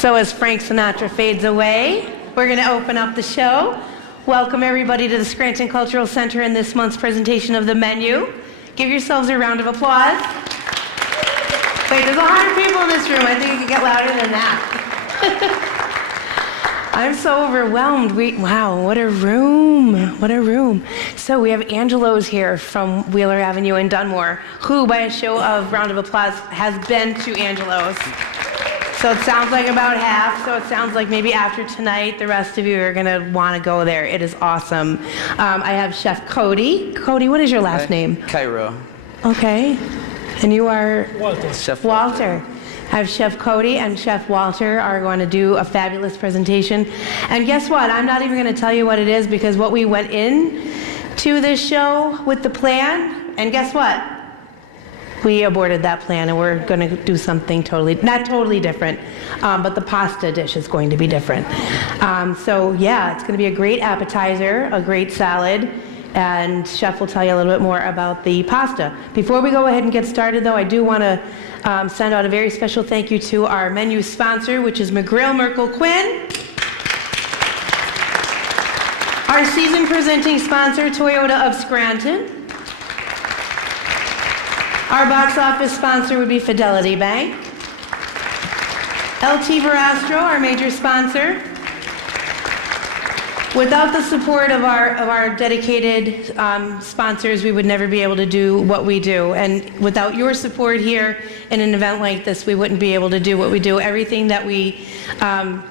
So as Frank Sinatra fades away, we're going to open up the show. Welcome everybody to the Scranton Cultural Center in this month's presentation of the menu. Give yourselves a round of applause. Wait, there's 100 people in this room. I think it could get louder than that. I'm so overwhelmed. Wow, what a room. What a room. So we have Angelo's here from Wheeler Avenue in Dunmore, who, by a show of round of applause, has been to Angelo's. So it sounds like about half, so it sounds like maybe after tonight, the rest of you are going to want to go there. It is awesome. I have Chef Cody. Cody, what is your last name? Cairo. Okay. And you are? Walter. Chef Walter. I have Chef Cody and Chef Walter are going to do a fabulous presentation. And guess what? I'm not even going to tell you what it is, because what we went in to this show with the plan, and guess what? We aborted that plan, and we're going to do something not totally different, but the pasta dish is going to be different. So yeah, it's going to be a great appetizer, a great salad, and Chef will tell you a little bit more about the pasta. Before we go ahead and get started, though, I do want to send out a very special thank you to our menu sponsor, which is McGrail Merkel Quinn. Our season presenting sponsor, Toyota of Scranton. Our box office sponsor would be Fidelity Bank. LT Verastro, our major sponsor. Without the support of our dedicated sponsors, we would never be able to do what we do. And without your support here in an event like this, we wouldn't be able to do what we do. Everything that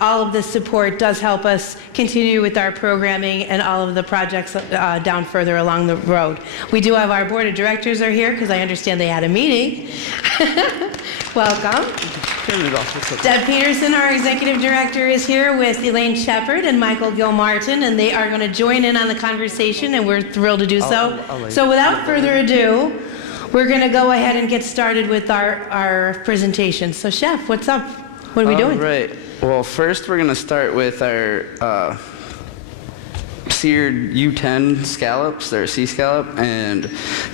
all of this support does help us continue with our programming and all of the projects down further along the road. We do have our board of directors are here, because I understand they had a meeting. Welcome. Deb Peterson, our executive director, is here with Elaine Shepard and Michael Gilmartin, and they are going to join in on the conversation, and we're thrilled to do so. So without further ado, we're going to go ahead and get started with our presentation. So Chef, what's up? What are we doing? Right. Well, first we're going to start with our seared U10 scallops. They're a sea scallop, and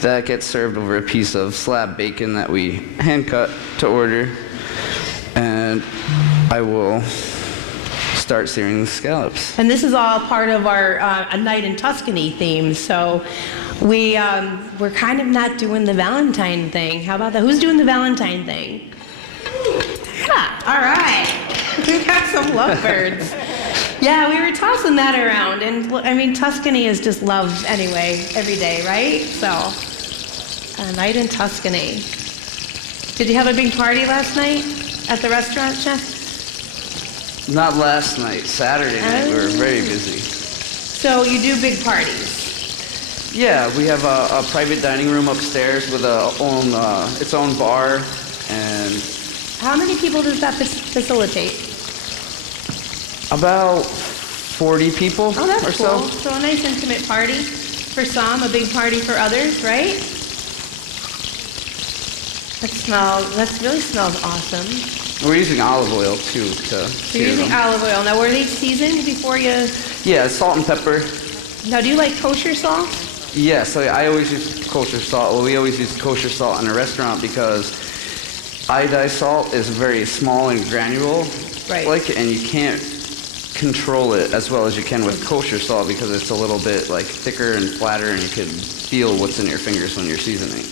that gets served over a piece of slab bacon that we hand cut to order. And I will start searing the scallops. And this is all part of our A Night in Tuscany theme. So we're kind of not doing the Valentine thing. How about that? Who's doing the Valentine thing? Yeah, all right. We've got some lovebirds. Yeah, we were tossing that around. And I mean, Tuscany is just love anyway, every day, right? So, A Night in Tuscany. Did you have a big party last night at the restaurant, Chef? Not last night, Saturday night. We were very busy. So you do big parties? Yeah, we have a private dining room upstairs with its own bar. And how many people does that facilitate? about 40 people Oh, that's or cool. so. So a nice intimate party for some, a big party for others, right? That really smells awesome. We're using olive oil too to So you're using olive oil. Now, were they seasoned before you? Yeah, salt and pepper. Now, do you like kosher salt? Yeah, so I always use kosher salt. Well, we always use kosher salt in a restaurant because iodized salt is very small and granule, Right. and you can't control it as well as you can with kosher salt because it's a little bit thicker and flatter, and you can feel what's in your fingers when you're seasoning.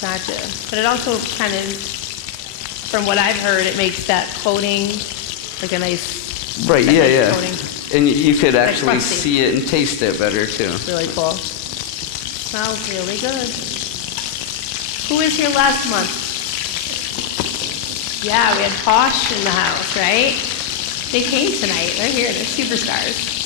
Gotcha. But it also kind of, from what I've heard, it makes that coating like a nice, Right, yeah. coating. And you could actually crusty. see it and taste it better too. Really cool. Smells really good. Who was here last month? Yeah, we had Posh in the house, right? They came tonight. They're here. They're superstars.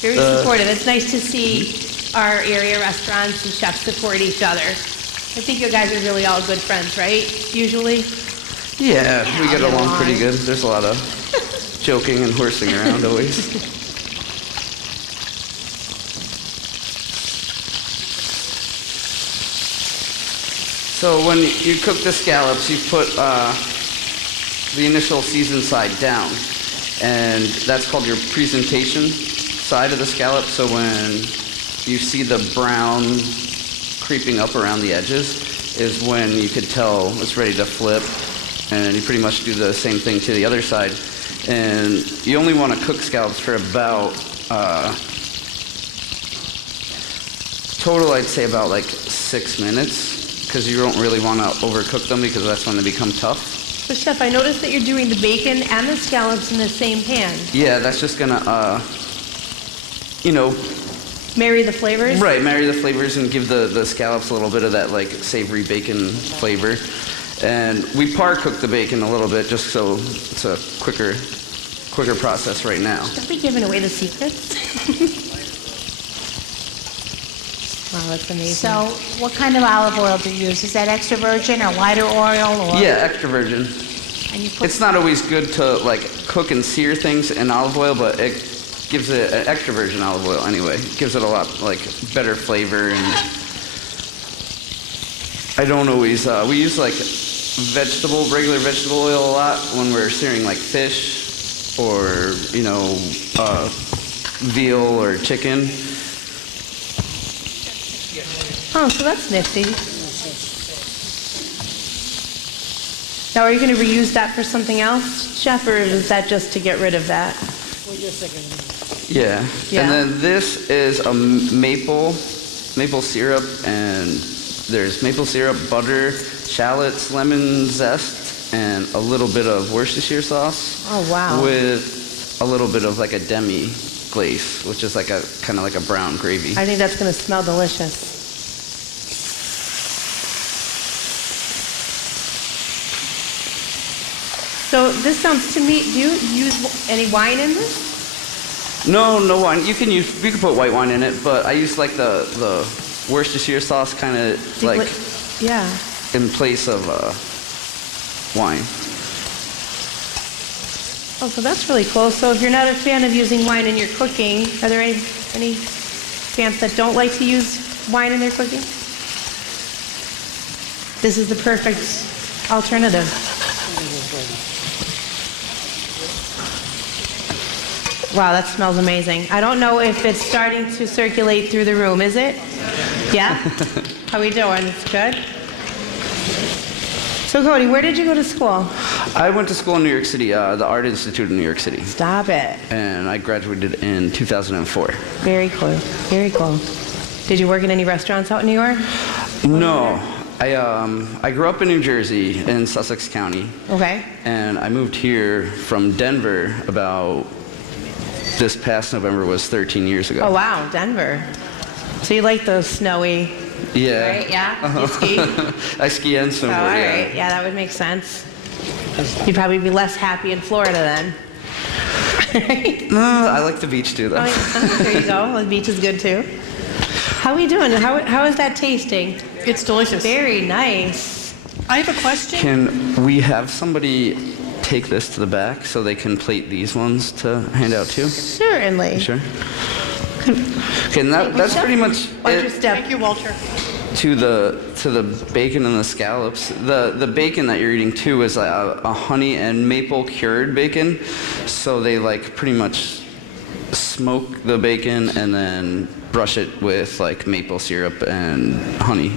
Very supportive. It's nice to see our area restaurants and chefs support each other. I think you guys are really all good friends, right? Usually? Yeah, we get along along. pretty good. There's a lot of joking and horsing around always. So when you cook the scallops, you put the initial seasoned side down, and that's called your presentation side of the scallop. So when you see the brown creeping up around the edges is when you could tell it's ready to flip. And you pretty much do the same thing to the other side. And you only want to cook scallops for about, total I'd say about like 6 minutes, because you don't really want to overcook them because that's when they become tough. So Chef, I noticed that you're doing the bacon and the scallops in the same pan. Yeah, that's just gonna, you know, Marry the flavors? right, marry the flavors and give the scallops a little bit of that like savory bacon flavor. And we par cook the bacon a little bit just so it's a quicker process right now. Don't be giving away the secrets. Wow, that's amazing. So what kind of olive oil do you use? Is that extra virgin or lighter oil? Or Yeah, extra virgin. And you put It's not always good to like cook and sear things in olive oil, but it gives it an extra virgin olive oil anyway. It gives it a lot like better flavor. And I don't always we use like regular vegetable oil a lot when we're searing like fish or veal or chicken. Oh, so that's nifty. Now, are you going to reuse that for something else, Chef, or is that just to get rid of that? Yeah. Yeah. And then this is a maple syrup, and there's maple syrup, butter, shallots, lemon zest, and a little bit of Worcestershire sauce. Oh, wow. With a little bit of like a demi glaze, which is like a kind of like a brown gravy. I think that's going to smell delicious. So this sounds to me, do you use any wine in this? No wine. You can put white wine in it, but I use like the Worcestershire sauce kind of like Yeah. in place of wine. Oh, so that's really cool. So if you're not a fan of using wine in your cooking, are there any fans that don't like to use wine in their cooking? This is the perfect alternative. Wow, that smells amazing. I don't know if it's starting to circulate through the room, is it? Yeah? How we doing? It's good? So Cody, where did you go to school? I went to school in New York City, the Art Institute in New York City, Stop it. and I graduated in 2004. Very cool. Very cool. Did you work in any restaurants out in New York? No, I grew up in New Jersey in Sussex County, Okay. and I moved here from Denver about this past November was 13 years ago. Oh, wow, Denver. So you like those snowy, Yeah. right? Yeah? You ski? I ski and snowboard. Oh, all yeah. right. Yeah, that would make sense. You'd probably be less happy in Florida then. No, I like the beach too, though. Oh, yeah. There you go. The beach is good too. How are we doing? How is that tasting? It's delicious. Very nice. I have a question. Can we have somebody take this to the back so they can plate these ones to hand out too? Certainly. Sure. Okay, and that's pretty much Watch your it step. Thank you, Walter. to the bacon and the scallops. The bacon that you're eating too is a honey and maple cured bacon, so they like pretty much smoke the bacon and then brush it with like maple syrup and honey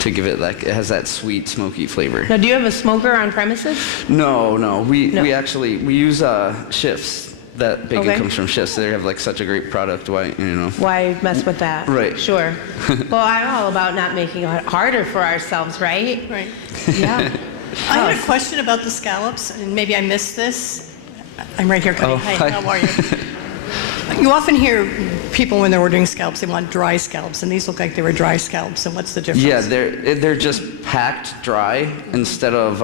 to give it like it has that sweet smoky flavor. Now, do you have a smoker on premises? No, we No. we use shifts. That bacon Okay. comes from shifts. They have like such a great product. Why Why mess with that? Right. Sure. Well, I'm all about not making it harder for ourselves, right? Right. Yeah. I had a question about the scallops, and maybe I missed this. I'm right here, Cody. Oh, Hi, hi. how are you? You often hear people when they're ordering scallops, they want dry scallops, and these look like they were dry scallops, and what's the difference? Yeah, they're just packed dry instead of.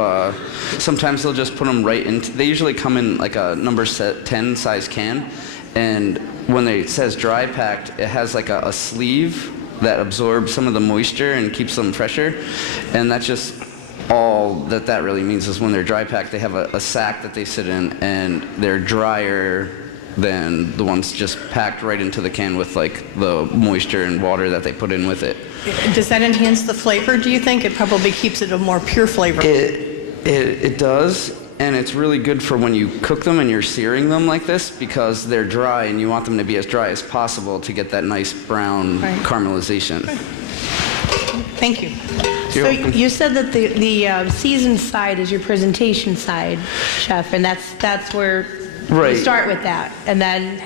Sometimes they'll just put them right into. They usually come in like a number 10 size can, and when it says dry packed, it has like a sleeve that absorbs some of the moisture and keeps them fresher, and that's just all that really means is when they're dry packed, they have a sack that they sit in, and they're drier than the ones just packed right into the can with like the moisture and water that they put in with it. Does that enhance the flavor, do you think? It probably keeps it a more pure flavor. It does, and it's really good for when you cook them and you're searing them like this because they're dry and you want them to be as dry as possible to get that nice brown Right. caramelization. Thank you. So you said that the seasoned side is your presentation side, chef, and that's where Right. you start with that. And then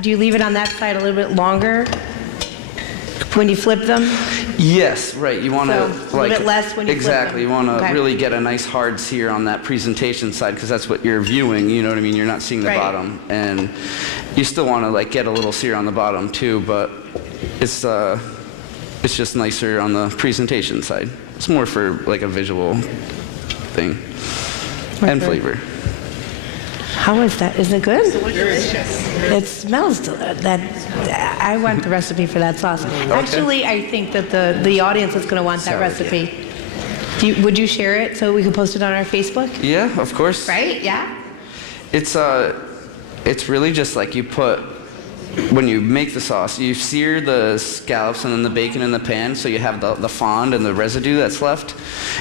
do you leave it on that side a little bit longer when you flip them? Yes, right. You want to So, a little bit less when you flip exactly. them. You want to Okay. really get a nice hard sear on that presentation side because that's what you're viewing. You know what I mean? You're not seeing the Right. bottom, and you still want to like get a little sear on the bottom too. But it's just nicer on the presentation side. It's more for like a visual thing and Okay. flavor. How is that? Is it good? It smells that. I want the recipe for that sauce. Actually, I think that the audience is going to want that Salad, recipe. Would you share it so we can post it on our Facebook? Yeah, of course. Right? Yeah. It's really just like you put. When you make the sauce, you sear the scallops and then the bacon in the pan so you have the fond and the residue that's left.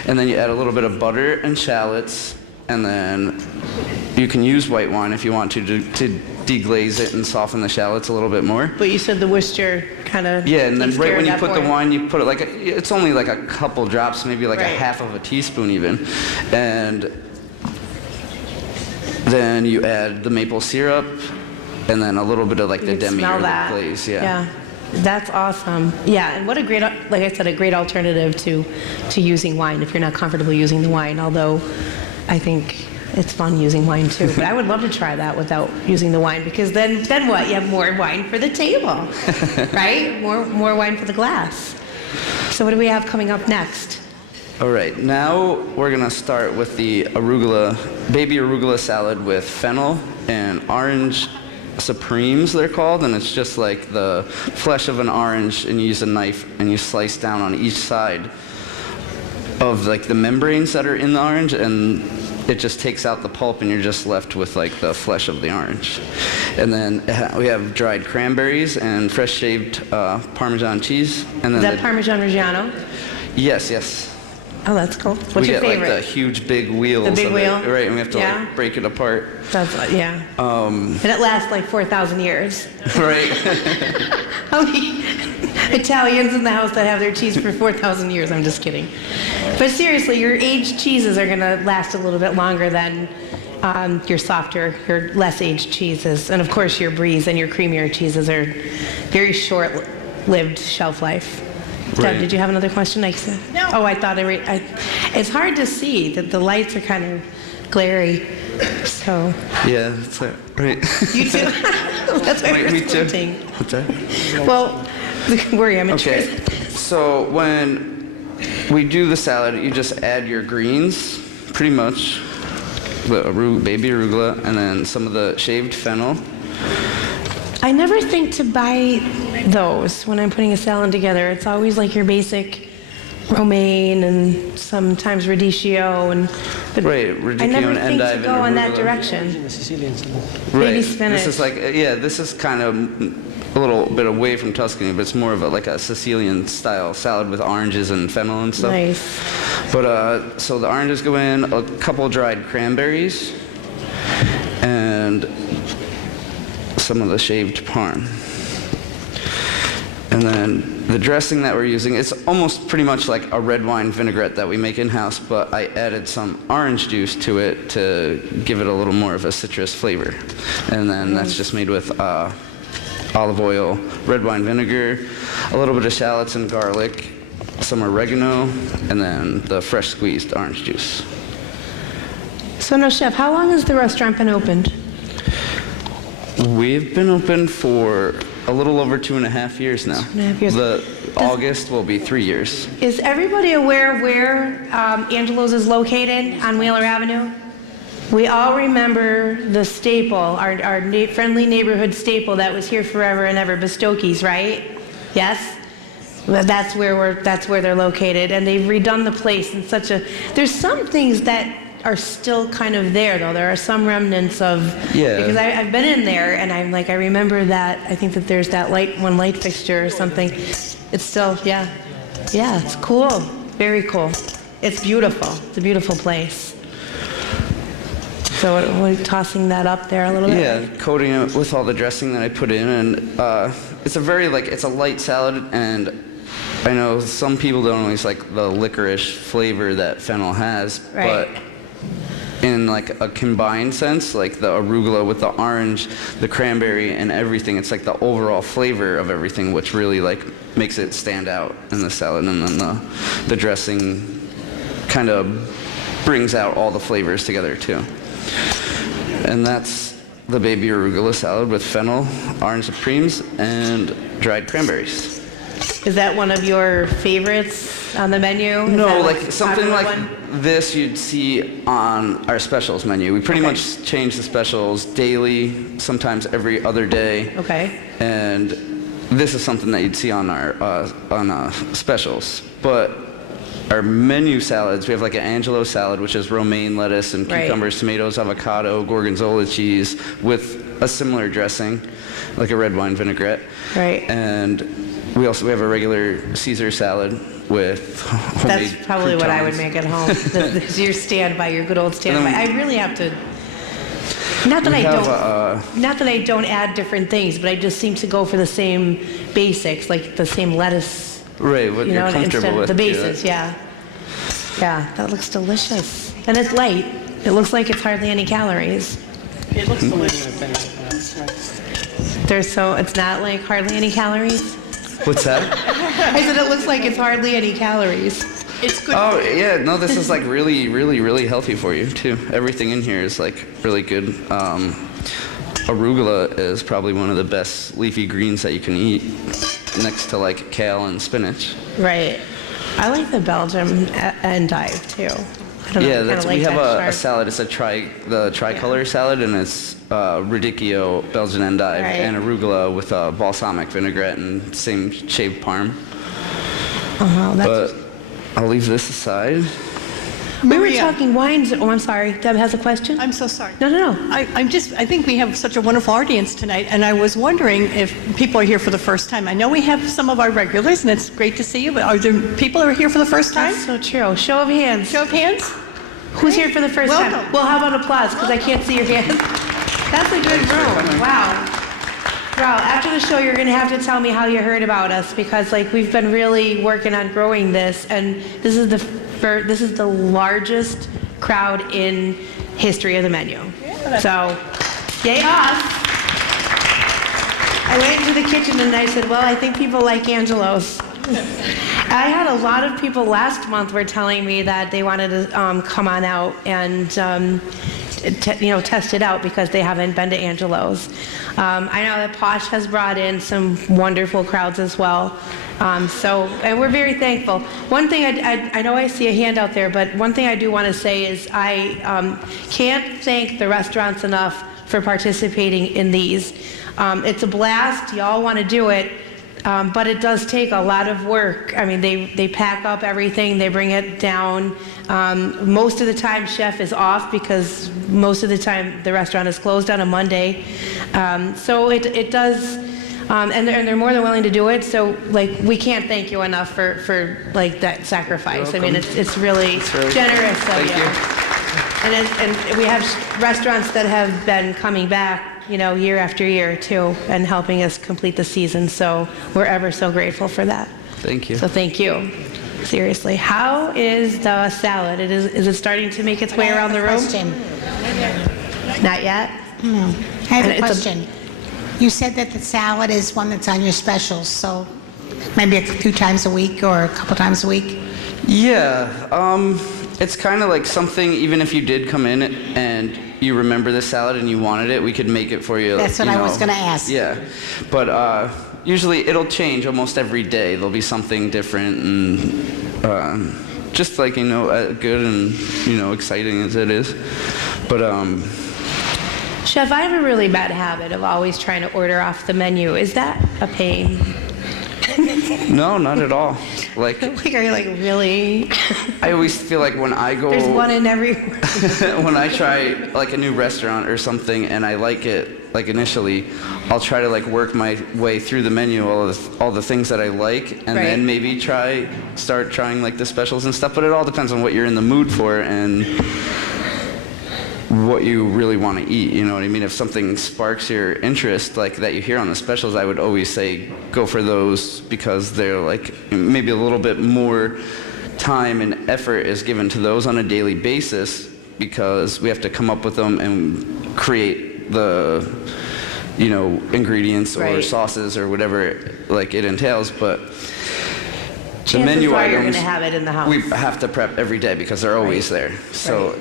And then you add a little bit of butter and shallots. And then you can use white wine if you want to deglaze it and soften the shallots a little bit more. But you said the Worcester kind of. Yeah, and then right when you put the wine, you put it like, it's only like a couple drops, maybe like a Right. half of a teaspoon even. And then you add the maple syrup and then a little bit of like the You can demi smell or that. the glaze. Yeah. That's awesome. Yeah, and what a great, like I said, a great alternative to using wine if you're not comfortable using the wine. Although, I think it's fun using wine too. But I would love to try that without using the wine because then what? You have more wine for the table, right? More wine for the glass. So what do we have coming up next? All right, now we're gonna start with the baby arugula salad with fennel and orange supremes, they're called, and it's just like the flesh of an orange, and you use a knife and you slice down on each side of like the membranes that are in the orange, and it just takes out the pulp, and you're just left with like the flesh of the orange. And then we have dried cranberries and fresh shaved Parmesan cheese, and then Is that Parmesan Reggiano? yes. Oh, that's cool. What's we your get favorite? like the huge big wheels. The big of wheel? it, right? And we have to Yeah. like break it apart. That's yeah. And it lasts like 4,000 years. Right. How many Italians in the house that have their cheese for 4,000 years? I'm just kidding. But seriously, your aged cheeses are going to last a little bit longer than your softer, your less aged cheeses. And of course, your bries and your creamier cheeses are very short-lived shelf life. Doug, Right. did you have another question? No. Oh, I thought it's hard to see that the lights are kind of glary. So. Yeah, that's it. Right. You too? That's why Wait, we're me too. squinting. What's that? Well, don't worry, I'm Okay. interested. So when we do the salad, you just add your greens, pretty much, the baby arugula, and then some of the shaved fennel. I never think to buy those when I'm putting a salad together. It's always like your basic romaine and sometimes radicchio but Right, I radicchio never and think to endive go and in that arugula. direction. Right. Maybe spinach. This is like, this is kind of a little bit away from Tuscany, but it's more of like a Sicilian style salad with oranges and fennel and stuff. Nice. But so the oranges go in, a couple dried cranberries, and some of the shaved parm. And then the dressing that we're using, it's almost pretty much like a red wine vinaigrette that we make in-house, but I added some orange juice to it to give it a little more of a citrus flavor. And then that's just made with olive oil, red wine vinegar, a little bit of shallots and garlic, some oregano, and then the fresh squeezed orange juice. So now, Chef, how long has the restaurant been opened? We've been open for a little over 2.5 years now. 2.5 years. August will be 3 years. Is everybody aware of where Angelo's is located on Wheeler Avenue? We all remember the staple, our friendly neighborhood staple that was here forever and ever, Bistocchi's, right? Yes? Well, that's where they're located, and they've redone the place in such a. There's some things that are still kind of there, though. There are some remnants of. Yeah. Because I've been in there, and I'm like, I remember that. I think that there's that one light fixture or something. It's still, yeah, it's cool, very cool. It's beautiful. It's a beautiful place. So we're tossing that up there a little bit. Yeah, coating it with all the dressing that I put in, and it's a very it's a light salad, and I know some people don't always like the licorice flavor that fennel has, Right. but in like a combined sense, like the arugula with the orange, the cranberry, and everything, it's like the overall flavor of everything, which really like makes it stand out in the salad, and then the dressing kind of brings out all the flavors together too. And that's the baby arugula salad with fennel, orange supremes, and dried cranberries. Is that one of your favorites on the menu? Is No, that, like something popular like one? this you'd see on our specials menu. We pretty Okay. much change the specials daily, sometimes every other day. Okay. And this is something that you'd see on our specials. But our menu salads, we have like an Angelo salad, which is romaine lettuce and Right. cucumbers, tomatoes, avocado, gorgonzola cheese with a similar dressing, like a red wine vinaigrette. Right. And we have a regular Caesar salad with homemade That's probably what I would croutons. make at home. Your standby, your good old standby. And I then really have to. Not that We I have, don't. Not that I don't add different things, but I just seem to go for the same basics, like the same lettuce. Right, what You you're know, comfortable instead with. of the too. bases. Yeah. Yeah, that looks delicious, and it's light. It looks like it's hardly any calories. It looks delicious. It's not like hardly any calories. What's that? I said it looks like it's hardly any calories. It's good. Oh, yeah, no, this is like really, really, really healthy for you, too. Everything in here is like really good. Arugula is probably one of the best leafy greens that you can eat, next to like kale and spinach. Right. I like the Belgium endive too. I don't know, Yeah, kinda like we have that a sharp. salad. It's the tricolor salad, and it's radicchio, Belgian endive, Right. and arugula with a balsamic vinaigrette and same shaved parm. That's But I'll leave this aside. We were Maria. talking wines. Oh, I'm sorry. Deb has a question? I'm so sorry. No. I think we have such a wonderful audience tonight, and I was wondering if people are here for the first time. I know we have some of our regulars, and it's great to see you, but are there people who are here for the first time? That's so true. Show of hands. Show of hands. Who's here for the first time? Welcome. Well, how about applause? Because I can't see your hands. That's a good room. Wow. Wow. After the show, you're going to have to tell me how you heard about us, because like we've been really working on growing this, and this is the largest crowd in history of the menu. So, yay us. I went into the kitchen and I said, well, I think people like Angelo's. I had a lot of people last month were telling me that they wanted to come on out and test it out because they haven't been to Angelo's. I know that Posh has brought in some wonderful crowds as well. And we're very thankful. One thing I know I see a hand out there, but one thing I do want to say is I can't thank the restaurants enough for participating in these. It's a blast. Y'all want to do it. But it does take a lot of work. I mean, they pack up everything, they bring it down. Most of the time, chef is off because most of the time the restaurant is closed on a Monday. So it does, and they're more than willing to do it. So like we can't thank you enough for like that sacrifice. I mean, it's really generous of Thank you. And we have restaurants that have been coming back, year after year too, and helping us complete the season. So we're ever so grateful for that. Thank you. So thank you. Seriously, how is the salad? Is it starting to make its way around the room? Question. Not yet. No. I have And a it's a- question. You said that the salad is one that's on your specials, so maybe a few times a week or a couple times a week? Yeah, it's kind of like something, even if you did come in and you remember the salad and you wanted it, we could make it for you. That's what I was gonna ask. Yeah, but usually it'll change almost every day. There'll be something different, and just like, good and, exciting as it is. But, Chef, I have a really bad habit of always trying to order off the menu. Is that a pain? no, not at all. Like, Like, are you like, really? I always feel like when I go... There's one in every... when I try like a new restaurant or something and I like it, like initially, I'll try to like work my way through the menu, all the things that I like, and Right. then maybe start trying like the specials and stuff. But it all depends on what you're in the mood for and what you really want to eat. You know what I mean? If something sparks your interest, like that you hear on the specials, I would always say go for those because they're like maybe a little bit more time and effort is given to those on a daily basis because we have to come up with them and create the, you know, ingredients or Right. sauces or whatever like it entails. But the Chances menu are you're items gonna have it in the house. we have to prep every day because they're always there. So. Right.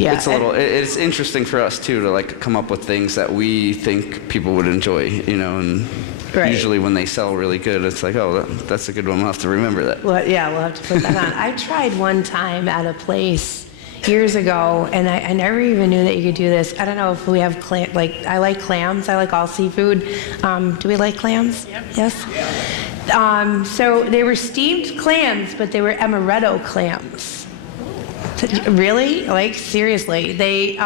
Yeah, It's a little. It's interesting for us too to like come up with things that we think people would enjoy, you know. And Right. usually when they sell really good, it's like, oh, that's a good one. We'll have to remember that. Well, yeah, we'll have to put that on. I tried one time at a place years ago, and I never even knew that you could do this. I don't know if we have like I like clams. I like all seafood. Do we like clams? Yep. Yes. So they were steamed clams, but they were amaretto clams. Really? Like, seriously. They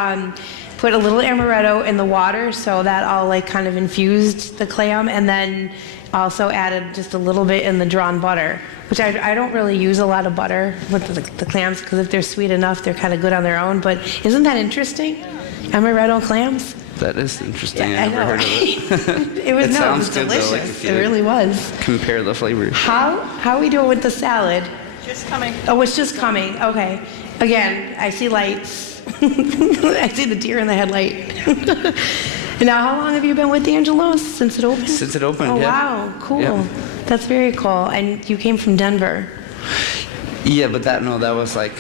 put a little amaretto in the water, so that all, like, kind of infused the clam, and then also added just a little bit in the drawn butter, which I don't really use a lot of butter with the clams, because if they're sweet enough, they're kind of good on their own. But isn't that interesting? Amaretto clams? That is interesting. Yeah, I never heard of it. It was, It no, it sounds was good, though, delicious. like, if It you really was. Compare the flavors. How are we doing with the salad? Just coming. Oh, it's just coming. Okay. Again, I see lights. I see the deer in the headlight. And now, how long have you been with Angelo's? Since it opened? Since it opened, Oh, yeah. wow. Cool. Yeah. That's very cool. And you came from Denver. Yeah, but that was like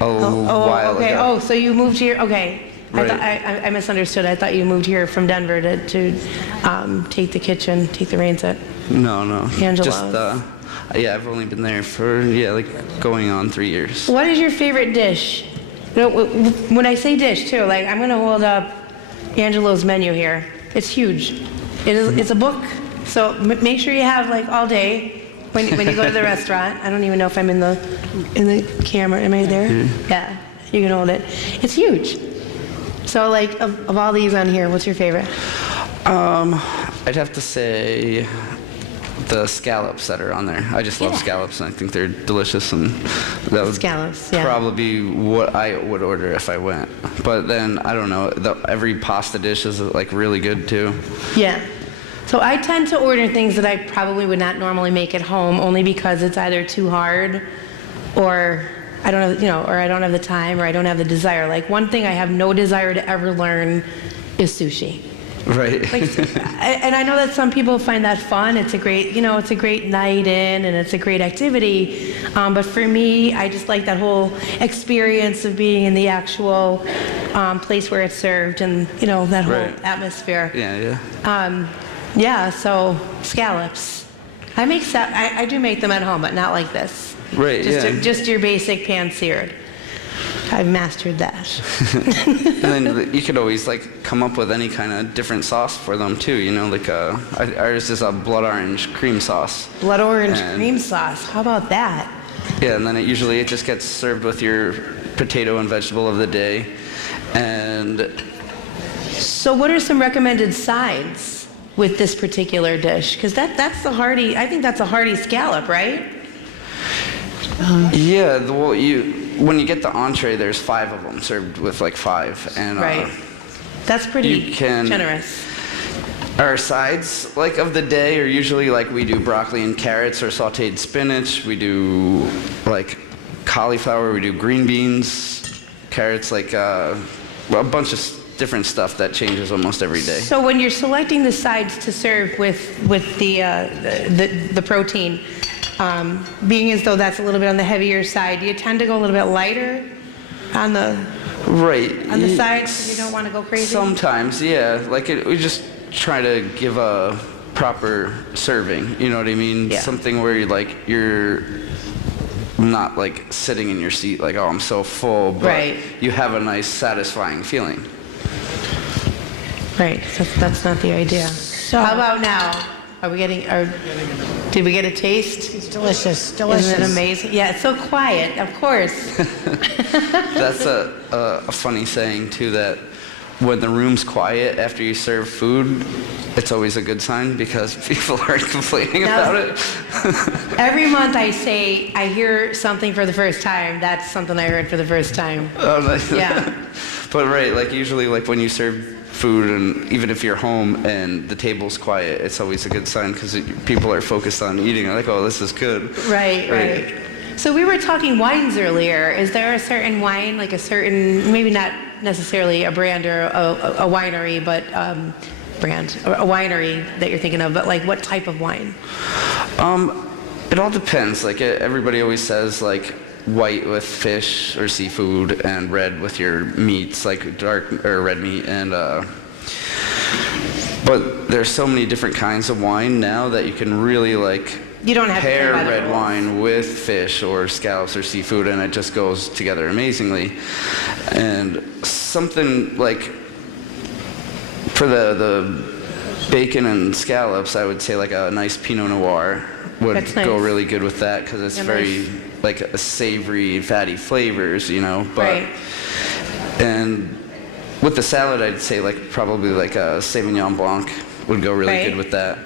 a while okay. ago. Oh, so you moved here. Okay. Right. I misunderstood. I thought you moved here from Denver to take the reins at. No. Angelo's. Just yeah, I've only been there for like going on 3 years. What is your favorite dish? You know, when I say dish, too, like I'm going to hold up Angelo's menu here. It's huge. It's a book, so make sure you have like all day when you go to the restaurant. I don't even know if I'm in the camera. Am I there? Yeah, you can hold it. It's huge. So like of all these on here, what's your favorite? I'd have to say the scallops that are on there. I just love Yeah. scallops, and I think they're delicious, and that would Scallops, yeah. probably be what I would order if I went. But then, I don't know, every pasta dish is like really good too. Yeah. So I tend to order things that I probably would not normally make at home, only because it's either too hard, or I don't have, or I don't have the time, or I don't have the desire. Like one thing I have no desire to ever learn is sushi. Right. And I know that some people find that fun. It's a great, it's a great night in, and it's a great activity. But for me, I just like that whole experience of being in the actual place where it's served, and that whole Right. atmosphere. Yeah. Yeah. So scallops. I do make them at home, but not like this. Right, Just your basic pan-seared. I've mastered that. And then you could always like come up with any kind of different sauce for them too. Like ours is a blood orange cream sauce. Blood orange And- cream sauce. How about that? Yeah, and then it just gets served with your potato and vegetable of the day, and So what are some recommended sides with this particular dish? Because that's the hearty, I think that's a hearty scallop, right? yeah, when you get the entree, there's 5 of them served with like 5, and Right. That's pretty you can- generous. our sides like of the day are usually like we do broccoli and carrots or sautéed spinach. We do like cauliflower. We do green beans, carrots, like a bunch of different stuff that changes almost every day. So when you're selecting the sides to serve with the protein, being as though that's a little bit on the heavier side, do you tend to go a little bit lighter on the Right. sides because you don't want to go crazy? Sometimes, yeah. Like we just try to give a proper serving. You know what I mean? Yeah. Something where you're not like sitting in your seat like, oh, I'm so full, but Right. you have a nice, satisfying feeling. Right, that's not the idea. So how about now? Did we get a taste? It's delicious, delicious. Isn't it amazing? Yeah, it's so quiet, of course. That's a funny saying too, that when the room's quiet after you serve food, it's always a good sign because people aren't complaining Now- about it. Every month I say I hear something for the first time. That's something I heard for the first time. Oh, nice. Yeah. But right, like usually like when you serve food and even if you're home and the table's quiet, it's always a good sign because people are focused on eating. They're like, oh, this is good. Right. So we were talking wines earlier. Is there a certain wine, like a certain, maybe not necessarily a brand or a winery, but a winery that you're thinking of, but like what type of wine? It all depends. Like everybody always says like white with fish or seafood and red with your meats, like dark or red meat. And but there's so many different kinds of wine now that you can really like You don't have to pair play by the red rules. wine with fish or scallops or seafood, and it just goes together amazingly. And something like for the bacon and scallops, I would say like a nice Pinot Noir would That's nice. go really good with that because it's Yeah, very nice. like a savory, fatty flavors, you know. But Right. and with the salad, I'd say like probably like a Sauvignon Blanc would go really Right. good with that.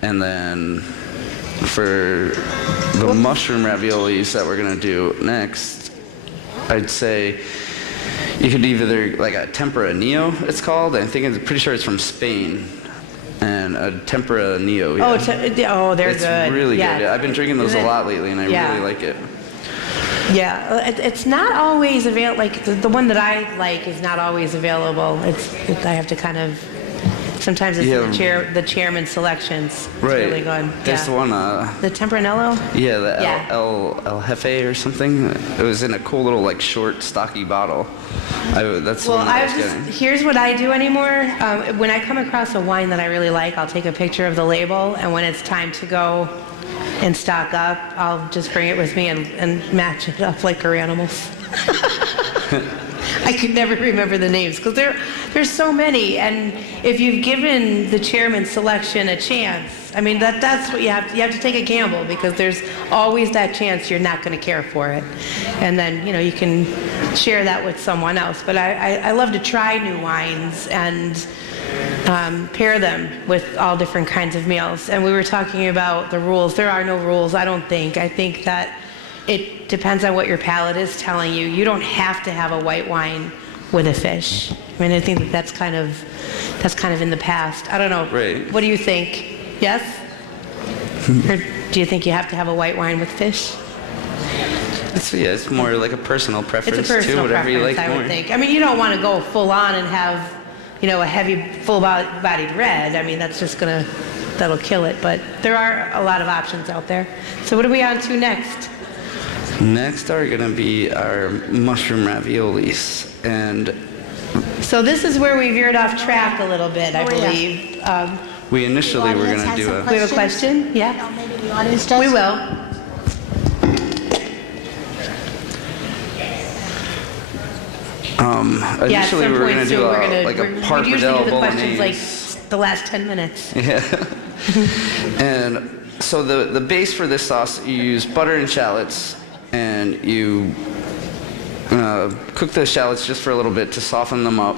And then for the mushroom raviolis that we're gonna do next, I'd say you could either like a Tempranillo, it's called. I think I'm pretty sure it's from Spain. And a Tempranillo. Yeah. They're it's good. really Yeah. good. I've been drinking those Is a it- lot lately, and I Yeah. really like it. Yeah, it's not always available. Like the one that I like is not always available. I have to kind of. Sometimes it's Yeah. the chairman's selections. It's Right. really good. There's the one. The Tempranillo. Yeah, the Yeah. El Jefe or something. It was in a cool little like short, stocky bottle. That's the Well, one that I was getting. here's what I do anymore. When I come across a wine that I really like, I'll take a picture of the label, and when it's time to go and stock up, I'll just bring it with me and match it up like our animals. I could never remember the names because there's so many, and if you've given the chairman's selection a chance, I mean that's what you have to take a gamble because there's always that chance you're not going to care for it, and then you can share that with someone else. But I love to try new wines and pair them with all different kinds of meals. And we were talking about the rules. There are no rules, I don't think. I think that it depends on what your palate is telling you. You don't have to have a white wine with a fish. I mean, I think that's kind of in the past. I don't know. Right. What do you think? Yes? Or do you think you have to have a white wine with fish? It's more like a personal preference It's a personal too, whatever you preference, like I more. would think. I mean, you don't want to go full on and have, a heavy, full-bodied red. I mean, that'll kill it. But there are a lot of options out there. So what are we on to next? Next are gonna be our mushroom raviolis, and So this is where we veered off track a little bit, I Oh, yeah. believe. we initially were audience gonna has do some a. We have a question? Yeah? No, maybe the audience does? We will. Yeah, at Initially some we were point gonna soon, do we're gonna, like a we usually parpadelle do the questions like bolognese. the last 10 minutes. And so the base for this sauce, you use butter and shallots, and you cook the shallots just for a little bit to soften them up.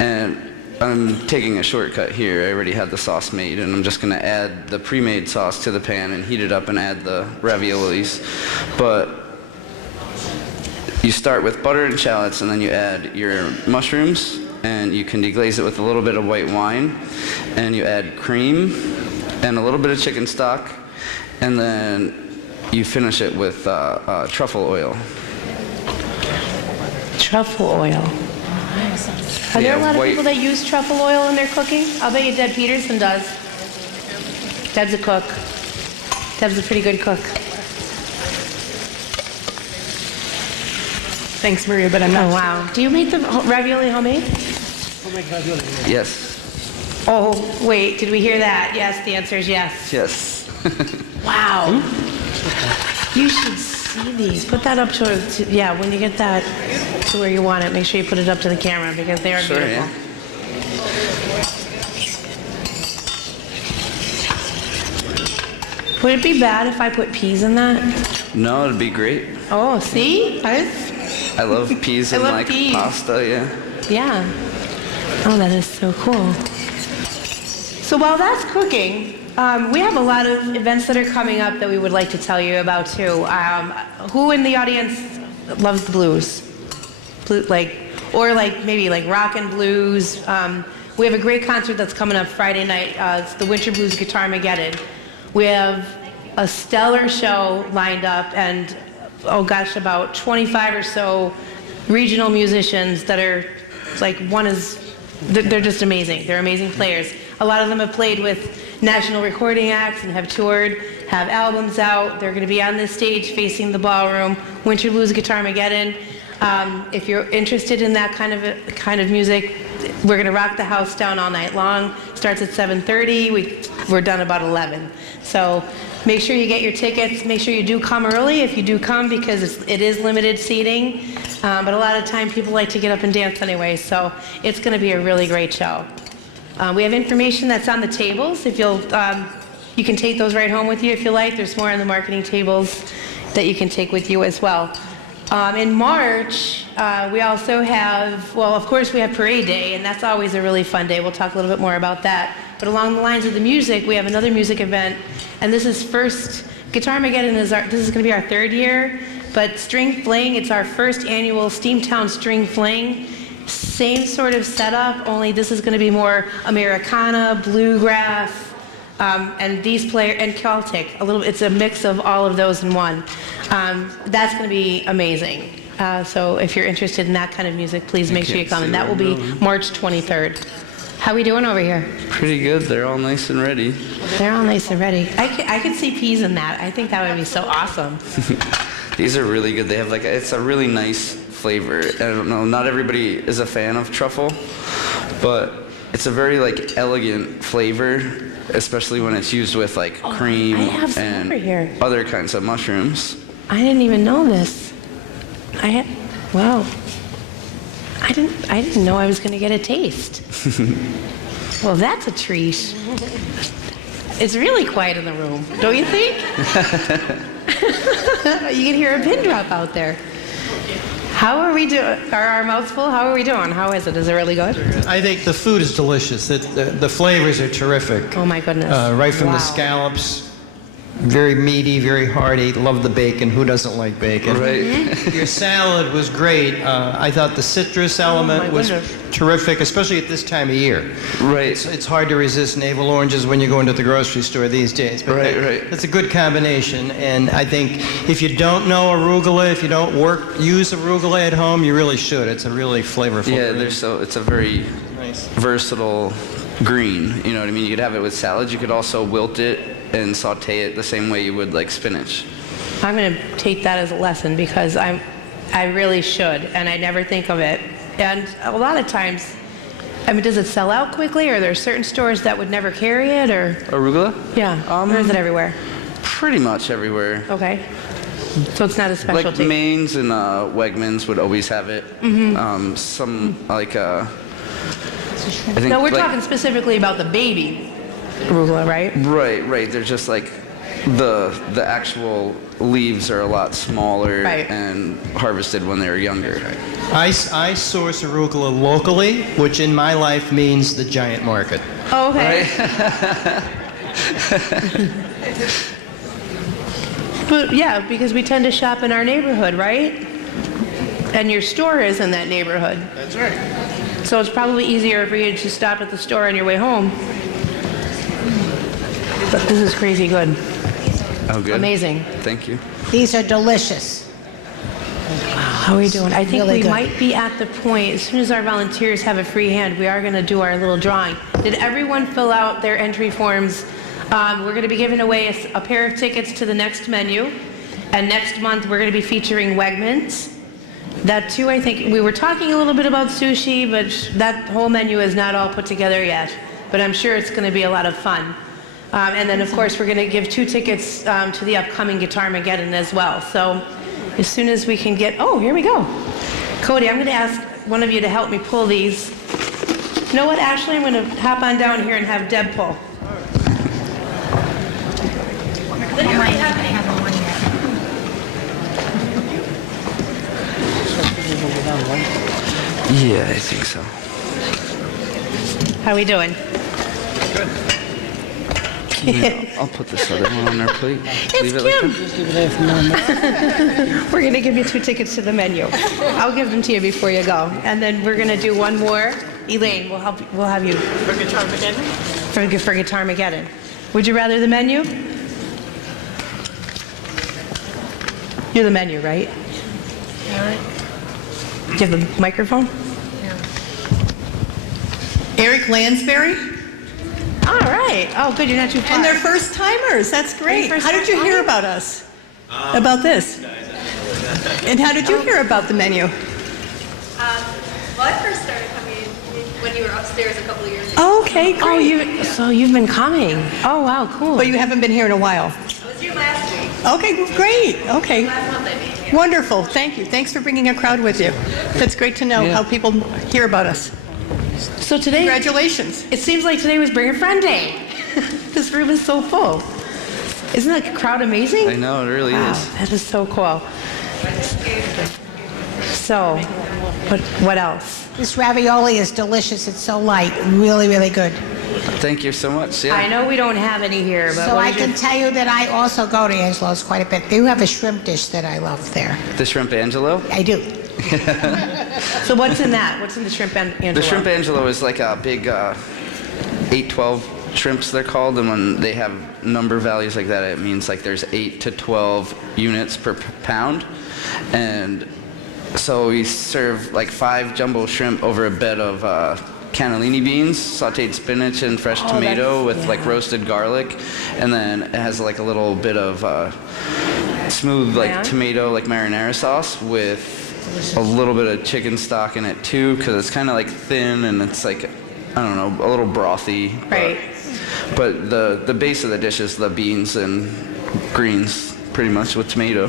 And I'm taking a shortcut here. I already had the sauce made, and I'm just going to add the pre-made sauce to the pan and heat it up and add the raviolis. But you start with butter and shallots, and then you add your mushrooms, and you can deglaze it with a little bit of white wine, and you add cream and a little bit of chicken stock, and then you finish it with truffle oil. Truffle oil. Are there a lot of white- people that use truffle oil in their cooking? I'll bet you Deb Peterson does. Deb's a cook. Deb's a pretty good cook. Thanks, Maria, but I'm not. Oh, wow. Do you make the ravioli homemade? Yes. Oh, wait, did we hear that? Yes, the answer is yes. Yes. Wow. You should see these. Put that up to yeah, when you get that to where you want it, make sure you put it up to the camera because they are Sure, beautiful. yeah. Would it be bad if I put peas in that? No, it'd be great. Oh, see? I love peas I and love like peas. pasta, yeah. Yeah. Oh, that is so cool. So while that's cooking, we have a lot of events that are coming up that we would like to tell you about too. Who in the audience loves the blues? or like maybe like rock and blues. We have a great concert that's coming up Friday night. It's the Winter Blues Guitar Mageddon. We have a stellar show lined up, and oh gosh, about 25 or so regional musicians that are like they're just amazing. They're amazing players. A lot of them have played with national recording acts and have toured, have albums out. They're going to be on this stage facing the ballroom. Winter Blues Guitar Mageddon. If you're interested in that kind of music, we're going to rock the house down all night long. Starts at 7:30. We're done about 11. So make sure you get your tickets. Make sure you do come early if you do come, because it is limited seating. But a lot of time people like to get up and dance anyway. So it's going to be a really great show. We have information that's on the tables. If you can take those right home with you if you like. There's more on the marketing tables that you can take with you as well. In March, we also have, well, of course, we have Parade Day, and that's always a really fun day. We'll talk a little bit more about that. But along the lines of the music, we have another music event, and this is Guitar Mageddon this is going to be our 3rd year, but String Fling, it's our first annual Steamtown String Fling. Same sort of setup, only this is going to be more Americana, bluegrass, and and Celtic. It's a mix of all of those in one. That's going to be amazing. So if you're interested in that kind of music, please make sure you come. And that will be March 23rd. How we doing over here? Pretty good. They're all nice and ready. They're all nice and ready. I could see peas in that. I think that would be so awesome. These are really good. They have it's a really nice flavor. I don't know, not everybody is a fan of truffle, but it's a very elegant flavor, especially when it's used with cream and other kinds of mushrooms. I didn't even know this. Wow. I didn't know I was going to get a taste. Well, that's a treat. It's really quiet in the room, don't you think? You can hear a pin drop out there. How are we doing? Are our mouths full? How are we doing? How is it? Is it really good? I think the food is delicious. The flavors are terrific. Oh my goodness. Right from the scallops, very meaty, very hearty. Love the bacon. Who doesn't like bacon? Right. Your salad was great. I thought the citrus element was terrific, especially at this time of year. Right. It's hard to resist navel oranges when you go into the grocery store these days. But Right. It's a good combination, and I think if you don't know arugula, if you don't use arugula at home, you really should. It's a really flavorful. Yeah, it's a very versatile green. You know what I mean? You could have it with salads. You could also wilt it and saute it the same way you would spinach. I'm going to take that as a lesson, because I really should, and I never think of it. And a lot of times, does it sell out quickly, or are there certain stores that would never carry it, or? Arugula? Yeah, or is it everywhere? Pretty much everywhere. Okay. So it's not a specialty. Maine's and Wegmans would always have it. Mm-hmm. I think. No, we're talking specifically about the baby arugula, right? Right. They're just the actual leaves are a lot smaller and harvested when they were younger. I source arugula locally, which in my life means the giant market. Oh, okay. Right? But yeah, because we tend to shop in our neighborhood, right? And your store is in that neighborhood. That's right. So it's probably easier for you to stop at the store on your way home. But this is crazy good. Oh, good. Amazing. Thank you. These are delicious. How are we doing? I think Really we good. might be at the point, as soon as our volunteers have a free hand, we are going to do our little drawing. Did everyone fill out their entry forms? We're going to be giving away a pair of tickets to the next menu. And next month, we're going to be featuring Wegmans. That too, I think, we were talking a little bit about sushi, but that whole menu is not all put together yet. But I'm sure it's going to be a lot of fun. And then, of course, we're going to give 2 tickets to the upcoming Guitar Mageddon as well. So as soon as we can get... Oh, here we go. Cody, I'm going to ask one of you to help me pull these. You know what, Ashley? I'm going to hop on down here and have Deb pull. Yeah, I think so. How we doing? I'll put this other one on our plate. Leave it It's Kim. We're going to give you 2 tickets to the menu. I'll give them to you before you go. And then we're going to do one more. Elaine, we'll have you. For Guitar Armageddon? For Guitar Armageddon. Would you rather the menu? You're the menu, right? Do you have the microphone? Eric Lansbury? All right. Oh, good. You're not too far. And they're first timers. That's great. first How did you time? hear about us? About this? And how did you hear about the menu? Well, I first started coming when you were upstairs a couple of years ago. Oh, okay, great. So you've been coming. Oh, wow, cool. But you haven't been here in a while. I was here last week. Okay, great. Okay. Last month I made here. Wonderful. Thank you. Thanks for bringing a crowd with you. That's great to know how people hear about us. So today, Congratulations. it seems like today was Bring a Friend Day. This room is so full. Isn't that crowd amazing? I know, it really Wow, is. that is so cool. So, what else? This ravioli is delicious. It's so light. Really, really good. Thank you so much. Yeah. I know we don't have any here, but So what I is your- can tell you that I also go to Angelo's quite a bit. They do have a shrimp dish that I love there. The shrimp Angelo. I do. So what's in that? What's in the shrimp Angelo? The shrimp Angelo is like a big 812 shrimps, they're called, and when they have number values like that, it means like there's 8 to 12 units per pound. And so we serve like 5 jumbo shrimp over a bed of cannellini beans, sauteed spinach and fresh tomato with like roasted garlic, and then it has like a little bit of smooth like Yeah. tomato like marinara sauce with a little bit of chicken stock in it too, because it's kind of like thin and it's like, I don't know, a little brothy. Right. But the base of the dish is the beans and greens, pretty much, with tomato.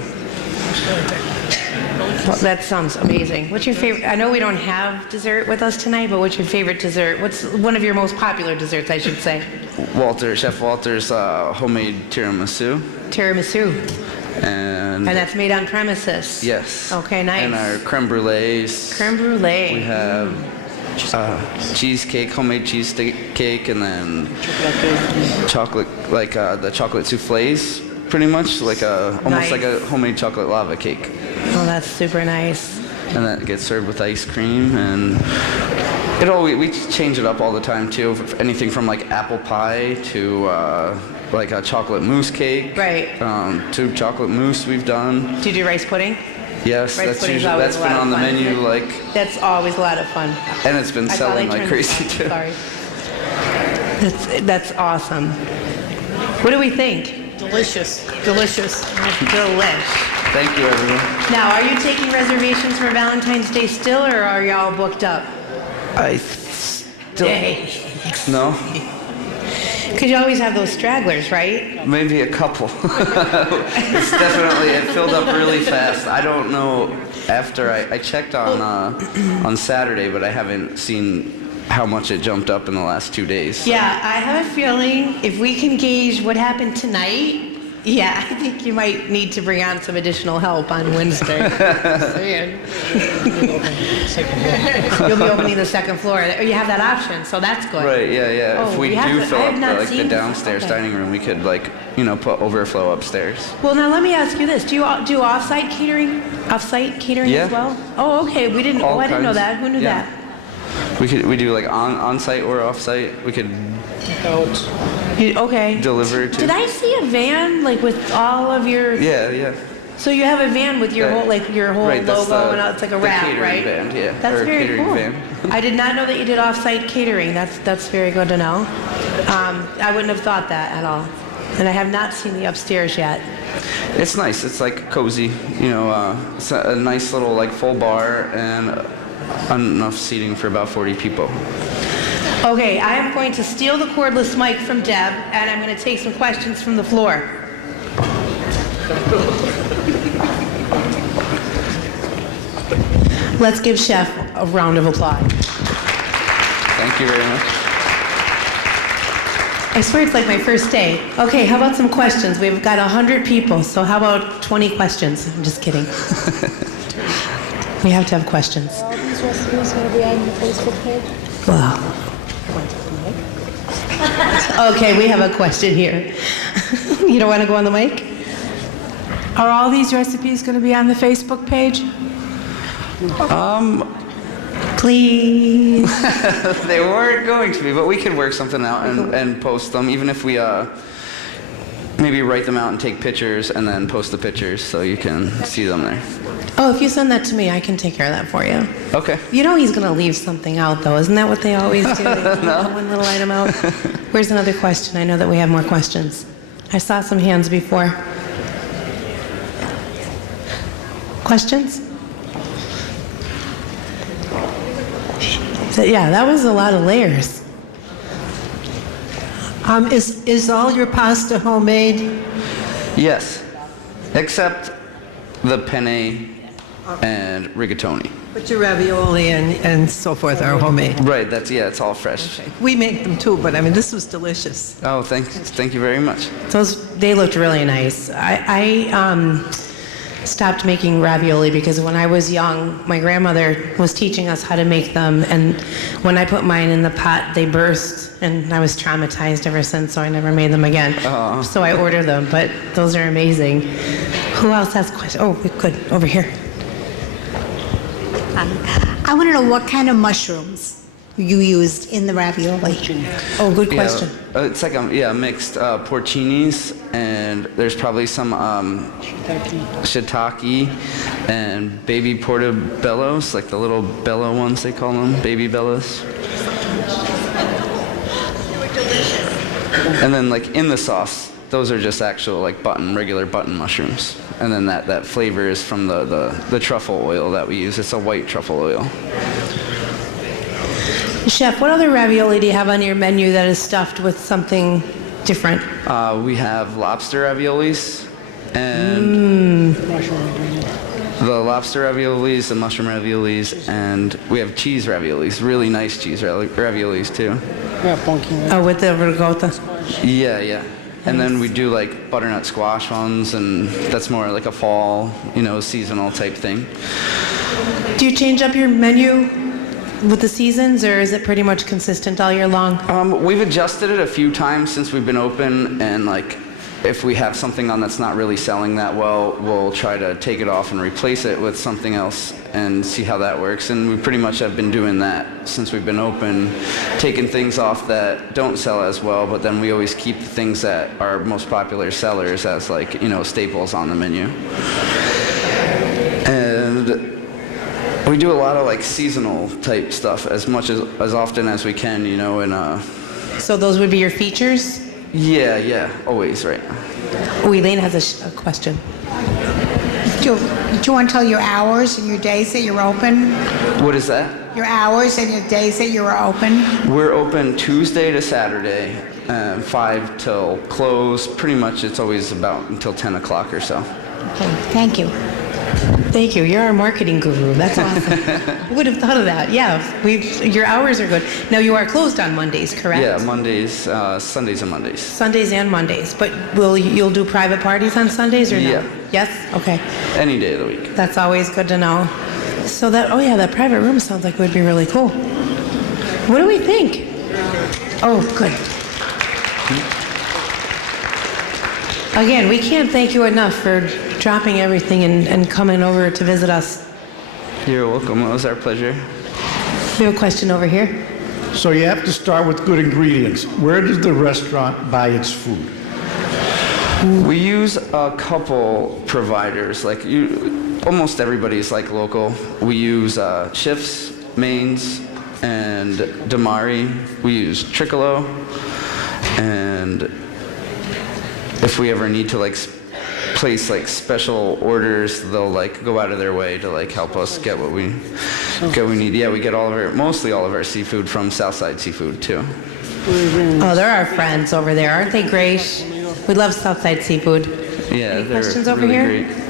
Well, that sounds amazing. What's your favorite? I know we don't have dessert with us tonight, but what's your favorite dessert? What's one of your most popular desserts, I should say? Chef Walter's homemade tiramisu. Tiramisu. And And that's made on premises? yes. Okay, nice. And our creme brulees. Creme brulee. We have cheesecake, homemade cheesecake, and then chocolate, like the chocolate souffles, pretty much, like almost like a homemade chocolate lava cake. Oh, that's super nice. And that gets served with ice cream, and we change it up all the time too. Anything from like apple pie to like a chocolate mousse cake. Right. To chocolate mousse we've done. Do you do rice pudding? Yes, Rice that's pudding's usually always that's a been lot of on the fun. menu like, That's always a lot of fun. and it's been I thought selling I like turned crazy this too. off. Sorry. That's awesome. What do we think? Delicious. Delicious. Delish. Thank you, everyone. Now, are you taking reservations for Valentine's Day still, or are y'all booked up? I still Day. no, Because you always have those stragglers, right? maybe a couple. It's definitely it filled up really fast. I don't know. After I checked on Saturday, but I haven't seen how much it jumped up in the last 2 days. Yeah, I have a feeling if we can gauge what happened tonight, yeah, I think you might need to bring on some additional help on Wednesday. You'll be opening the second floor. You have that option, so that's good. Right, yeah. Oh, If we we have do to- fill I up have not the seen- downstairs okay. dining room, we could put overflow upstairs. Well, now let me ask you this: do you do off-site catering? Off-site catering Yeah. as well? Oh, okay. We didn't. All I didn't know kinds. that. Who knew Yeah. that? We do like on-site or off-site. We could Okay. deliver it to. Did I see a van like with all of your? Yeah. So you have a van with your Right. whole Right, that's logo the- and it's like a the wrap, catering right? van, yeah, That's or very catering cool. van. I did not know that you did off-site catering. That's very good to know. I wouldn't have thought that at all. And I have not seen the upstairs yet. It's nice. It's like cozy. It's a nice little like full bar and enough seating for about 40 people. Okay, I am going to steal the cordless mic from Deb, and I'm going to take some questions from the floor. Let's give Chef a round of applause. Thank you very much. I swear it's like my first day. Okay, how about some questions? We've got 100 people, so how about 20 questions? I'm just kidding. We have to have questions. Are all these recipes going to be on the Facebook page? Well, Okay, we have a question here. You don't want to go on the mic? Are all these recipes going to be on the Facebook page? Please. They weren't going to be, but we could work something out and post them, even if we maybe write them out and take pictures and then post the pictures so you can see them there. Oh, if you send that to me, I can take care of that for you. Okay. You know he's going to leave something out, though. Isn't that what they always do? They leave one little item out. Where's another question? I know that we have more questions. I saw some hands before. Questions? Yeah, that was a lot of layers. Is all your pasta homemade? Yes, except the penne and rigatoni. But your ravioli and so forth are homemade. Right, it's all fresh. We make them too, but I mean, this was delicious. Oh, thank you very much. They looked really nice. I stopped making ravioli because when I was young, my grandmother was teaching us how to make them, and when I put mine in the pot, they burst, and I was traumatized ever since, so I never made them again. So I ordered them, but those are amazing. Who else has questions? Oh, good, over here. I want to know what kind of mushrooms you used in the ravioli. Oh, good question. Yeah, it's like a mixed porcinis, and there's probably some shiitake and baby portobellos, like the little bello ones they call them, baby bellos. And then like in the sauce, those are just actual like regular button mushrooms. And then that flavor is from the truffle oil that we use. It's a white truffle oil. Chef, what other ravioli do you have on your menu that is stuffed with something different? We have lobster raviolis and the lobster raviolis, the mushroom raviolis, and we have cheese raviolis, really nice cheese raviolis too. Oh, with the ricotta? Yeah. And then we do like butternut squash ones, and that's more like a fall, seasonal type thing. Do you change up your menu with the seasons, or is it pretty much consistent all year long? We've adjusted it a few times since we've been open, and like if we have something on that's not really selling that well, we'll try to take it off and replace it with something else and see how that works. And we pretty much have been doing that since we've been open, taking things off that don't sell as well, but then we always keep the things that are most popular sellers as like, staples on the menu. And we do a lot of like seasonal type stuff as often as we can, and So those would be your features? Yeah, always, right. Oh, Elaine has a question. Do you want to tell your hours and your days that you're open? What is that? Your hours and your days that you're open? We're open Tuesday to Saturday, 5 till close. Pretty much it's always about until 10 o'clock or so. Okay, thank you. Thank you. You're our marketing guru. That's awesome. Who would have thought of that? Yeah, your hours are good. Now, you are closed on Mondays, correct? Yeah, Mondays, Sundays and Mondays. Sundays and Mondays. But you'll do private parties on Sundays or no? Yeah. Yes? Okay. Any day of the week. That's always good to know. So that private room sounds like it would be really cool. What do we think? Oh, good. Again, we can't thank you enough for dropping everything and coming over to visit us. You're welcome. It was our pleasure. We have a question over here. So you have to start with good ingredients. Where does the restaurant buy its food? We use a couple providers. Almost everybody's like local. We use Schiff's, Maine's, and Damari. We use Tricolo, and if we ever need to place special orders, they'll go out of their way to help us get what we need. Yeah, we get mostly all of our seafood from Southside Seafood too. Oh, they're our friends over there. Aren't they great? We love Southside Seafood. Yeah, Any they're questions over really here? great.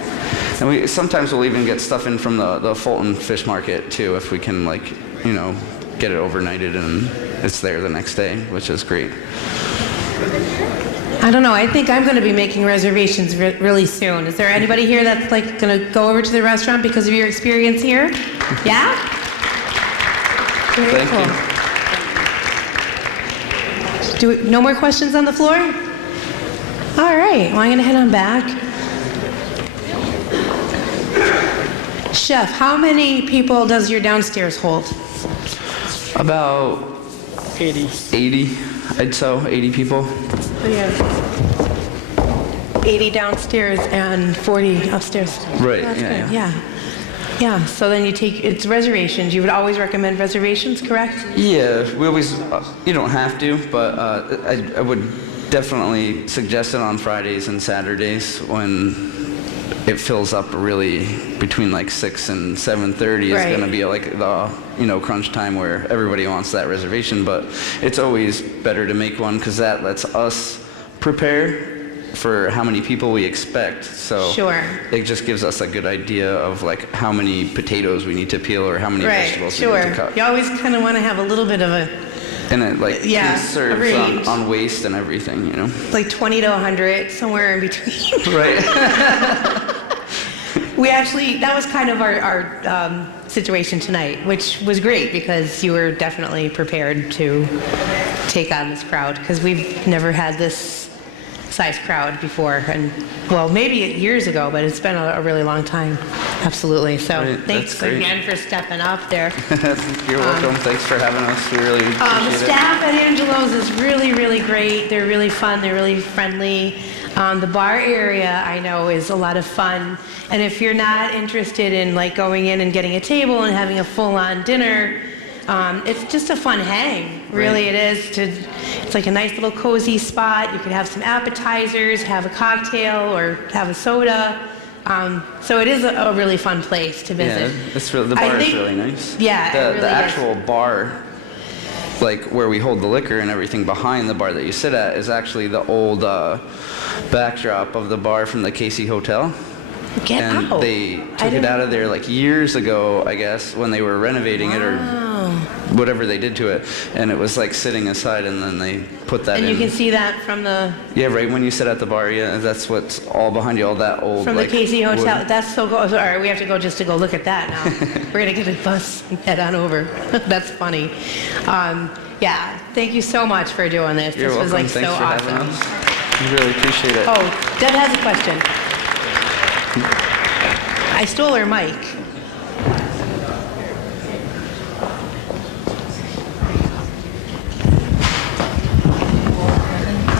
And sometimes we'll even get stuff in from the Fulton Fish Market too, if we can get it overnighted and it's there the next day, which is great. I don't know. I think I'm going to be making reservations really soon. Is there anybody here that's going to go over to the restaurant because of your experience here? Yeah? Very Thank cool. you. No more questions on the floor? All right, well, I'm going to head on back. Chef, how many people does your downstairs hold? About 80. 80, I'd say, 80 people. We have 80 downstairs and 40 upstairs. Right, That's yeah, good. yeah. Yeah, so then it's reservations. You would always recommend reservations, correct? Yeah, we always, you don't have to, but I would definitely suggest it on Fridays and Saturdays when it fills up really between like 6 and 7:30 is Right. going to be like the, crunch time where everybody wants that reservation, but it's always better to make one because that lets us prepare for how many people we expect. So Sure. it just gives us a good idea of like how many potatoes we need to peel or how many Right, vegetables we sure. need to cut. You always kind of want to have a little bit of a, And it like Yeah, serves range. on waste and everything, like 20 to 100, somewhere in between. Right. That was kind of our situation tonight, which was great because you were definitely prepared to take on this crowd because we've never had this size crowd before, and well, maybe years ago, but it's been a really long time. Absolutely. So Right, thanks that's great. again for stepping up there. You're welcome. Thanks for having us. We really The appreciate it. staff at Angelo's is really, really great. They're really fun. They're really friendly. The bar area, I know, is a lot of fun. And if you're not interested in like going in and getting a table and having a full-on dinner, it's just a fun hang. Really, Right. it is. It's like a nice little cozy spot. You could have some appetizers, have a cocktail, or have a soda. So it is a really fun place to visit. Yeah, it's really, the I bar is think- really nice. Yeah, it the really is. actual bar, like where we hold the liquor and everything behind the bar that you sit at, is actually the old backdrop of the bar from the Casey Hotel. Get And out. they I took it didn't- out of there like years ago, I guess, when they were renovating it or whatever they did to it. And it was like sitting aside, and then they put that And in. you can see that from the Yeah, right when you sit at the bar, yeah, that's what's all behind you, all that old From the like, Casey Hotel. wood. That's so cool. All right, we have to go just to go look at that now. We're going to get a bus and head on over. That's funny. Yeah, thank you so much for doing this. You're This was welcome. like Thanks so for awesome. having us. We really appreciate it. Oh, Deb has a question. I stole her mic.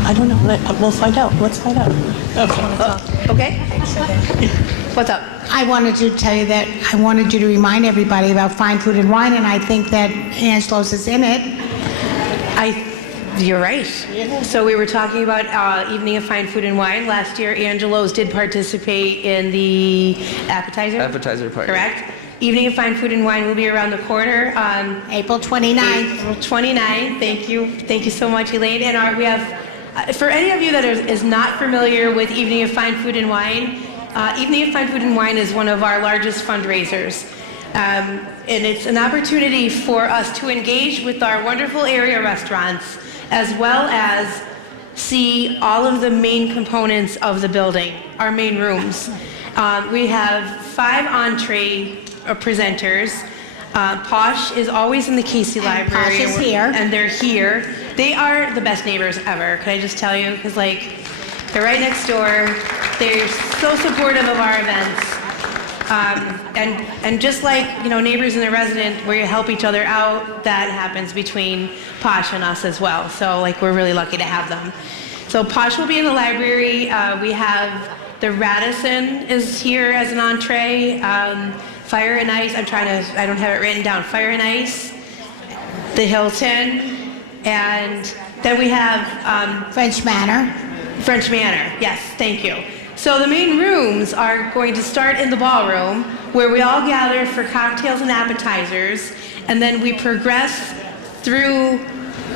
I don't know. We'll find out. Let's find out. Okay? What's up? I wanted to tell you that I wanted you to remind everybody about Fine Food and Wine, and I think that Angelo's is in it. You're right. So we were talking about Evening of Fine Food and Wine. Last year, Angelo's did participate in the appetizer. Appetizer party. Correct. Evening of Fine Food and Wine will be around the corner on April 29th. April 29th. Thank you. Thank you so much, Elaine. And we have, for any of you that is not familiar with Evening of Fine Food and Wine, Evening of Fine Food and Wine is one of our largest fundraisers. And it's an opportunity for us to engage with our wonderful area restaurants as well as see all of the main components of the building, our main rooms. We have 5 entree presenters. Posh is always in the Casey Library. Posh is here. And they're here. They are the best neighbors ever, can I just tell you? Because like, they're right next door. They're so supportive of our events. And just like, neighbors in the resident where you help each other out, that happens between Posh and us as well. So like, we're really lucky to have them. So Posh will be in the library. We have the Radisson is here as an entree. Fire and Ice, I don't have it written down. Fire and Ice, the Hilton, and then we have French Manor. French Manor, yes, thank you. So the main rooms are going to start in the ballroom where we all gather for cocktails and appetizers, and then we progress through,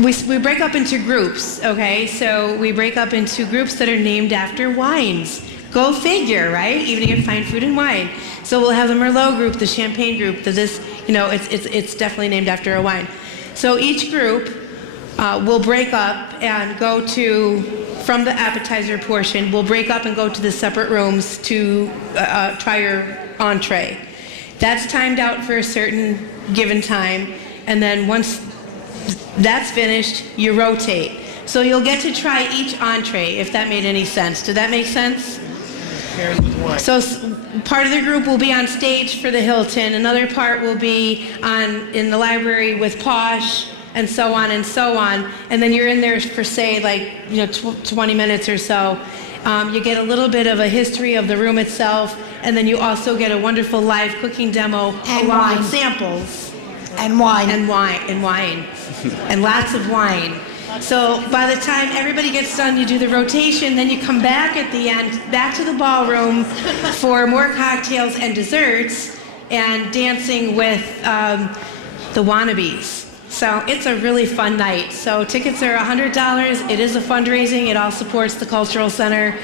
we break up into groups, okay? So we break up into groups that are named after wines. Go figure, right? Evening of Fine Food and Wine. So we'll have the Merlot group, the Champagne group, it's definitely named after a wine. So each group will break up and go from the appetizer portion, we'll break up and go to the separate rooms to try your entree. That's timed out for a certain given time, and then once that's finished, you rotate. So you'll get to try each entree, if that made any sense. Did that make sense? So part of the group will be on stage for the Hilton. Another part will be in the library with Posh, and so on and so on. And then you're in there for, say, 20 minutes or so. You get a little bit of a history of the room itself, and then you also get a wonderful live cooking demo And along wine. with samples. And wine. And wine. And lots of wine. So by the time everybody gets done, you do the rotation, then you come back at the end, back to the ballroom for more cocktails and desserts and dancing with the wannabes. So it's a really fun night. So tickets are $100. It is a fundraising. It all supports the Cultural Center.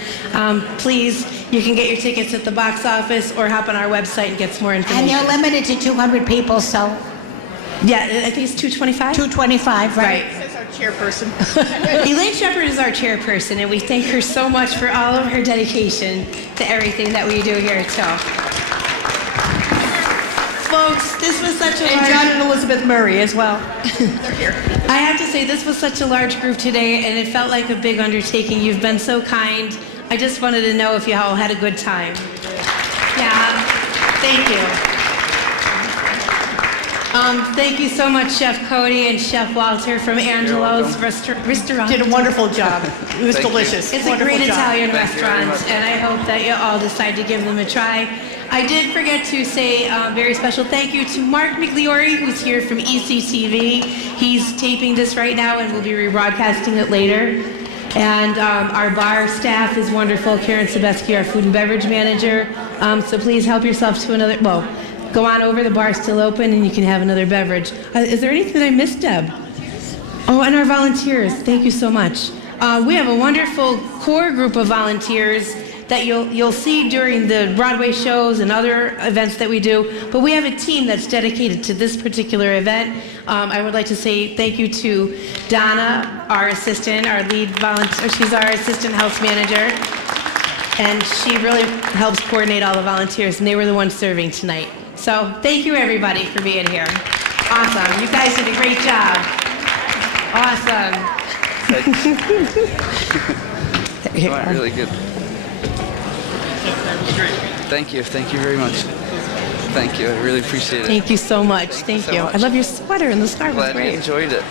Please, you can get your tickets at the box office or hop on our website and get some more And information. you're limited to 200 people, so Yeah, I think it's 225? 225, right? Right. As our chairperson. Elaine Shepard is our chairperson, and we thank her so much for all of her dedication to everything that we do here at TIL. Folks, this was such a And large... John and Elizabeth Murray as well. I have to say, this was such a large group today, and it felt like a big undertaking. You've been so kind. I just wanted to know if you all had a good time. Yeah, thank you. Thank you so much, Chef Cody and Chef Walter from Angelo's Restaurant. Did a wonderful job. It was Thank you. delicious. It's a Wonderful great job. Italian Thank you very restaurant, much. and I hope that you all decide to give them a try. I did forget to say a very special thank you to Mark Migliori, who's here from ECTV. He's taping this right now, and we'll be rebroadcasting it later. And our bar staff is wonderful. Karen Sebesky, our food and beverage manager. So please help yourself to another, well, go on over, the bar's still open, and you can have another beverage. Is there anything that I missed, Deb? Oh, and our volunteers, thank you so much. We have a wonderful core group of volunteers that you'll see during the Broadway shows and other events that we do, but we have a team that's dedicated to this particular event. I would like to say thank you to Donna, our assistant, our lead volunteer. She's our assistant house manager, and she really helps coordinate all the volunteers, and they were the ones serving tonight. So thank you, everybody, for being here. Awesome. You guys did a great job. Awesome. You went really good. Thank you very much. Thank you, I really appreciate it. Thank you so much. Thank so you. much. I love your sweater and the scarf. It's Glad you great. enjoyed it.